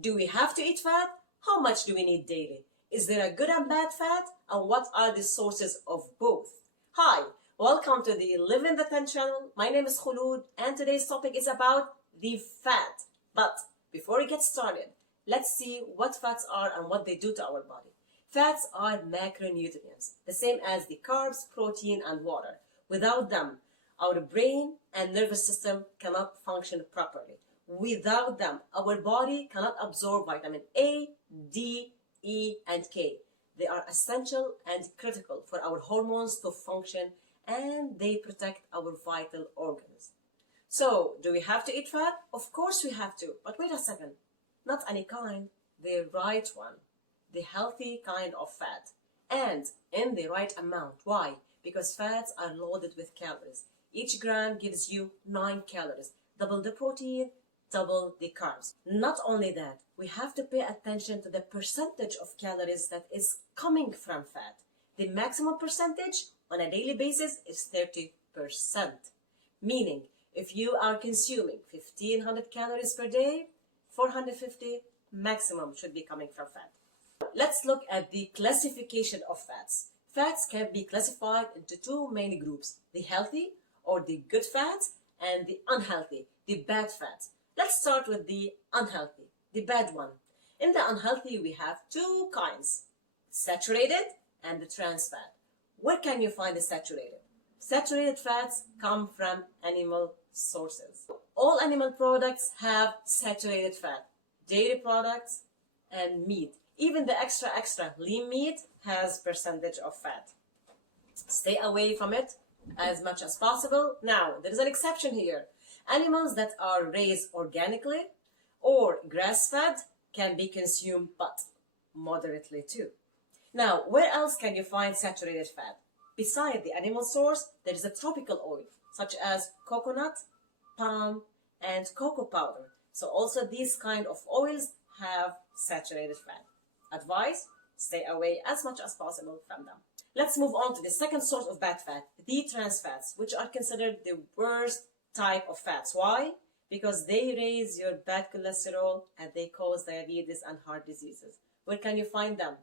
Do we have to eat fat? How much do we need daily? Is there a good and bad fat? And what are the sources of both? Hi, welcome to the Live in the 10 channel. My name is Khulud and today's topic is about the fat. But before we get started, let's see what fats are and what they do to our body. Fats are macronutrients, the same as the carbs, protein, and water. Without them, our brain and nervous system cannot function properly. Without them, our body cannot absorb vitamin A, D, E, and K. They are essential and critical for our hormones to function, and they protect our vital organs. So, do we have to eat fat? Of course we have to, but wait a second. Not any kind, the right one. The healthy kind of fat. And in the right amount. Why? Because fats are loaded with calories. Each gram gives you 9 calories. Double the protein, double the carbs. Not only that, we have to pay attention to the percentage of calories that is coming from fat. The maximum percentage on a daily basis is 30%. Meaning, if you are consuming 1500 calories per day, 450 maximum should be coming from fat. Let's look at the classification of fats. Fats can be classified into two main groups, the healthy or the good fats and the unhealthy, the bad fats. Let's start with the unhealthy, the bad one. In the unhealthy, we have two kinds, saturated and the trans fat. Where can you find the saturated? Saturated fats come from animal sources. All animal products have saturated fat, dairy products and meat. Even the extra lean meat has percentage of fat. Stay away from it as much as possible. Now, there is an exception here. Animals that are raised organically or grass-fed can be consumed, but moderately too. Now, where else can you find saturated fat? Beside the animal source, there is a tropical oil, such as coconut, palm, and cocoa powder. So also these kind of oils have saturated fat. Advice, stay away as much as possible from them. Let's move on to the second source of bad fat, the trans fats, which are considered the worst type of fats. Why? Because they raise your bad cholesterol and they cause diabetes and heart diseases. Where can you find them?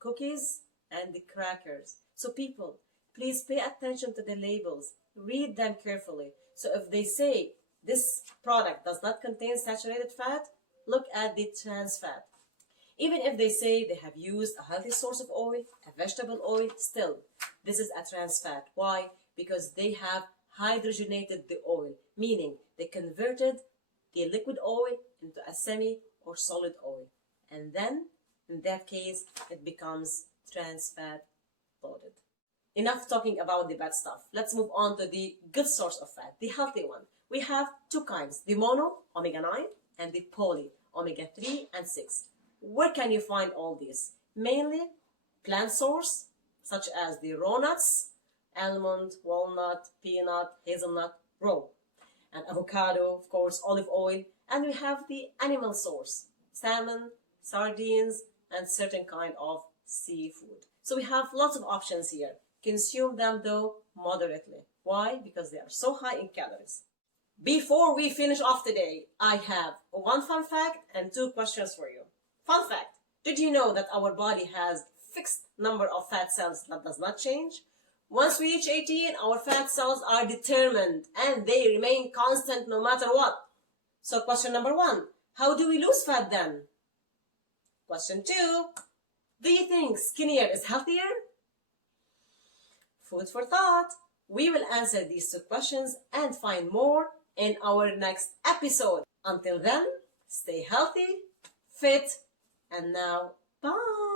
Cookies and the crackers. So people, please pay attention to the labels. Read them carefully. So if they say this product does not contain saturated fat, look at the trans fat. Even if they say they have used a healthy source of oil, a vegetable oil, still, this is a trans fat. Why? Because they have hydrogenated the oil, meaning they converted the liquid oil into a semi or solid oil. And then, in that case, it becomes trans fat loaded. Enough talking about the bad stuff. Let's move on to the good source of fat, the healthy one. We have two kinds, the mono, omega-9, and the poly, omega-3 and 6. Where can you find all these? Mainly plant source, such as the raw nuts, almond, walnut, peanut, hazelnut, raw, and avocado, of course, olive oil. And we have the animal source, salmon, sardines, and certain kind of seafood. So we have lots of options here. Consume them though moderately. Why? Because they are so high in calories. Before we finish off today, I have one fun fact and two questions for you. Fun fact, did you know that our body has fixed number of fat cells that does not change? Once we reach 18, our fat cells are determined and they remain constant no matter what. So question number 1, how do we lose fat then? Question 2, do you think skinnier is healthier? Food for thought. We will answer these two questions and find more in our next episode. Until then, stay healthy, fit, and now, bye!